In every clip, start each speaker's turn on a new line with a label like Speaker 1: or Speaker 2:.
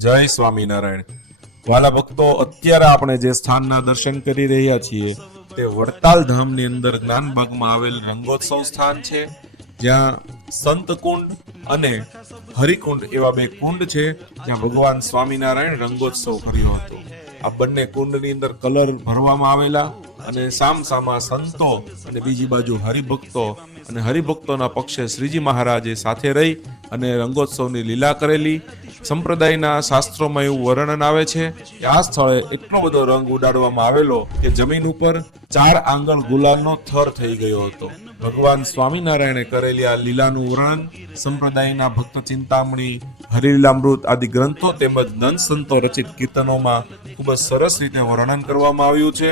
Speaker 1: જય સ્વામિનારાયણ. વાલા ભક્તો, અત્યારે આપણે જે સ્થાનના દર્શન કરી રહ્યા છીએ, તે વડતાલ ધામની અંદર જ્ઞાનબાગમાં આવેલ રંગોત્સવ સ્થાન છે. જ્યાં સંત કુંડ અને હરિકુંડ એવા બે કુંડ છે, જ્યાં ભગવાન સ્વામિનારાયણ રંગોત્સવ કર્યો હતો. આ બંને કુંડની અંદર કલર ભરવામાં આવેલા અને સામ સામા સંતો અને બીજી બાજુ હરિભક્તો અને હરિભક્તોના પક્ષે શ્રીજી મહારાજે સાથે રહી અને રંગોત્સવની લીલા કરેલી સંપ્રદાયના શાસ્ત્રોમાં એવું વર્ણન આવે છે કે આ સ્થળે એટલો બધો રંગ ઉડાડવામાં આવેલો કે જમીન ઉપર ચાર આંગણ ગુલાલનો થર થઈ ગયો હતો. ભગવાન સ્વામિનારાયણે કરેલી આ લીલાનું વર્ણન સંપ્રદાયના ભક્ત ચિંતામણી, હરિલીલામૃત આદિ ગ્રંથો તેમજ નંદ સંતો રચિત કીર્તનોમાં ખૂબ જ સરસ રીતે વર્ણન કરવામાં આવ્યું છે.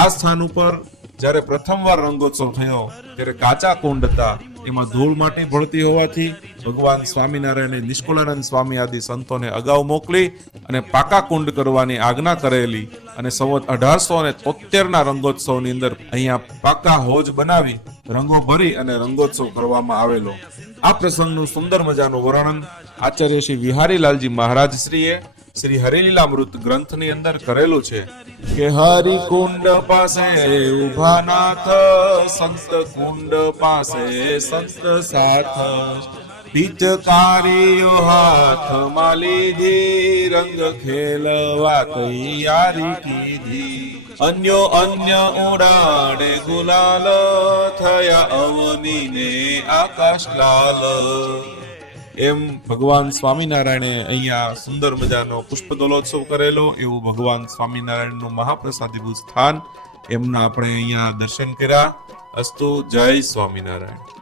Speaker 1: આ સ્થાન ઉપર જ્યારે પ્રથમવાર રંગોત્સવ થયો, ત્યારે કાચા કુંડ હતા. એમાં ધૂળ માટી ભળતી હોવાથી ભગવાન સ્વામિનારાયણે નિષ્કુળાનંદ સ્વામી આદિ સંતોને અગાઉ મોકલી અને પાકા કુંડ કરવાની આજ્ઞા કરેલી અને સવત અઢારસો અને તોતેરના રંગોત્સવની અંદર અહીંયા પાકા હોજ બનાવી રંગો ભરી અને રંગોત્સવ કરવામાં આવેલો. આ પ્રસંગનું સુંદર મજાનું વર્ણન આચાર્ય શ્રી વિહારીલાલજી મહારાજ શ્રીએ શ્રી હરિલીલામૃત ગ્રંથની અંદર કરેલું છે કે હરિકુંડ પાસે ઊભા નાથ, સંત કુંડ પાસે સંત સાથ. પિચકારીઓ હાથમાં લીધી, રંગ ખેલવા તૈયારી કીધી. અન્યો અન્ય ઉડાડે ગુલાલ, થયા અવની ને આકાશ લાલ. એમ ભગવાન સ્વામિનારાયણે અહીંયા સુંદર મજાનો પુષ્પદોલોત્સવ કરેલો, એવું ભગવાન સ્વામિનારાયણનું મહાપ્રસાદીભૂત સ્થાન, એમના આપણે અહીંયા દર્શન કર્યા. અસ્તુ જય સ્વામિનારાયણ.